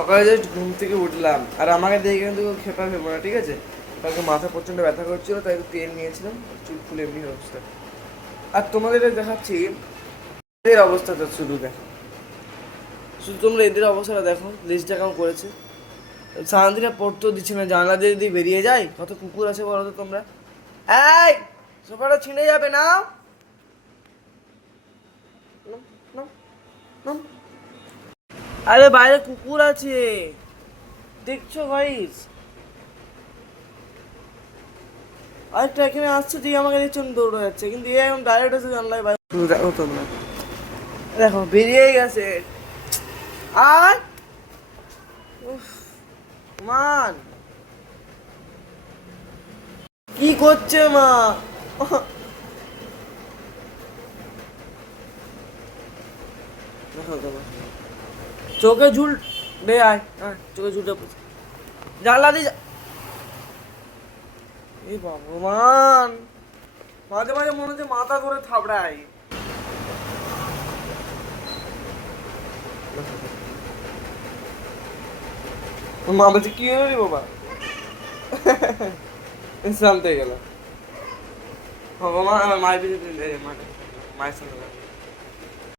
সকালে জাস্ট ঘুম থেকে উঠলাম, আর আমাকে দেখে কিন্তু খেপা ভেবো না, ঠিক আছে? কালকে মাথা প্রচণ্ড ব্যথা করছিল, তাই একটু তেল নিয়েছিলাম, চুল ফুল এমনি অবস্থা। আর তোমাদের দেখাচ্ছি এদের অবস্থাটা, শুধু দেখো, শুধু তোমরা এদের অবস্থাটা দেখো, লিস্টটা কেমন করেছে। শান্তিটা পড়তেও দিচ্ছে না, জানলা দিয়ে যদি বেরিয়ে যায়, কত কুকুর আছে বলো তো তোমরা। এই সোফাটা ছিঁড়ে যাবে না। নাও, নাও, নাও। আরে বাইরে কুকুর আছে, দেখছো গাইস? আরেকটা এখানে আসছে, দিয়ে আমাকে দেখছো দৌড়ে যাচ্ছে, কিন্তু এ এখন ডাইরেক্ট এসে জানলায় বাইরে। দেখো তোমরা, দেখো বেরিয়েই গেছে। আর উফ, মান কি করছে মা? দেখো তোমার চোখে ঝুল, বে আয়, আয়, চোখে ঝুলটা জানলা দিয়ে এই ভগবান, মাঝে মাঝে মনে হচ্ছে মাথা ধরে থাবড়াই। মা বলছে কি হলো রে বাবা, শান্ত হয়ে গেল। ভগবান আমার মায়ের পিছনে মায়ের সঙ্গে